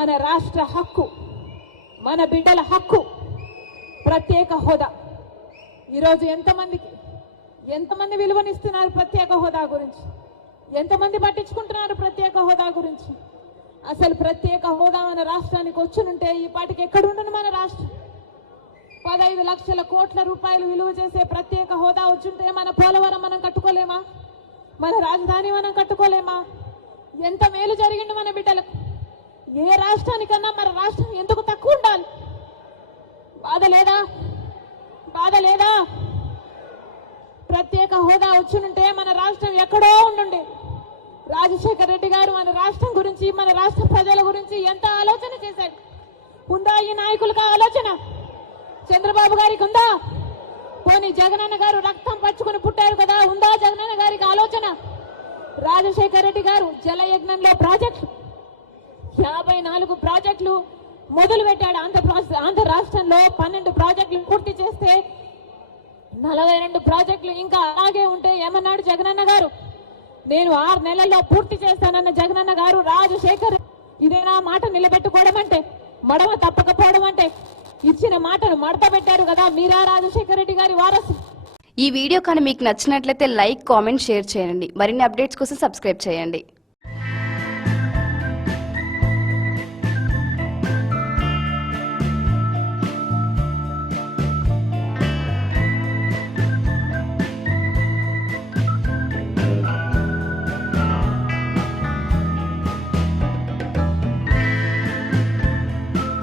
మన రాష్ట్ర హక్కు, మన బిడ్డల హక్కు ప్రత్యేక హోదా. ఈరోజు ఎంతమంది విలువనిస్తున్నారు ప్రత్యేక హోదా గురించి? ఎంతమంది పట్టించుకుంటున్నారు ప్రత్యేక హోదా గురించి? అసలు ప్రత్యేక హోదా మన రాష్ట్రానికి వచ్చునుంటే ఈ పాటికి ఎక్కడుండును మన రాష్ట్రం? 15 లక్షల కోట్ల రూపాయలు విలువ చేసే ప్రత్యేక హోదా వచ్చుంటే మన పోలవరం మనం కట్టుకోలేమా? మన రాజధాని మనం కట్టుకోలేమా? ఎంత మేలు జరిగింది మన బిడ్డలకు. ఏ రాష్ట్రానికన్నా మన రాష్ట్రం ఎందుకు తక్కువ ఉండాలి? బాధ లేదా? ప్రత్యేక హోదా వచ్చునుంటే మన రాష్ట్రం ఎక్కడో ఉండుండే. రాజశేఖర రెడ్డి గారు మన రాష్ట్రం గురించి, మన రాష్ట్ర ప్రజల గురించి ఎంత ఆలోచన చేశారు. ఉందా ఈ నాయకులకు ఆలోచన? చంద్రబాబు గారికి ఉందా? పోనీ జగనన్న గారు రక్తం పచ్చుకొని పుట్టారు కదా, ఉందా జగనన్న గారికి ఆలోచన? రాజశేఖర రెడ్డి గారు జలయజ్ఞంలో ప్రాజెక్టు 54 ప్రాజెక్టులు మొదలు పెట్టాడు. ఆంధ్ర రాష్ట్రంలో 12 ప్రాజెక్టులు పూర్తి చేస్తే 42 ప్రాజెక్టులు ఇంకా అలాగే ఉంటే ఏమన్నాడు జగనన్న గారు? నేను 6 నెలల్లో పూర్తి చేస్తానన్న జగనన్న గారు రాజశేఖర్ ఇదేనా మాట నిలబెట్టుకోవడం అంటే? మడమ తప్పకపోవడం అంటే? ఇచ్చిన మాటను మడత పెట్టారు కదా మీరా రాజశేఖర రెడ్డి గారి వారసు. ఈ వీడియో కానీ మీకు నచ్చినట్లయితే లైక్, కామెంట్, షేర్ చేయండి. మరిన్ని అప్డేట్స్ కోసం సబ్స్క్రైబ్ చేయండి.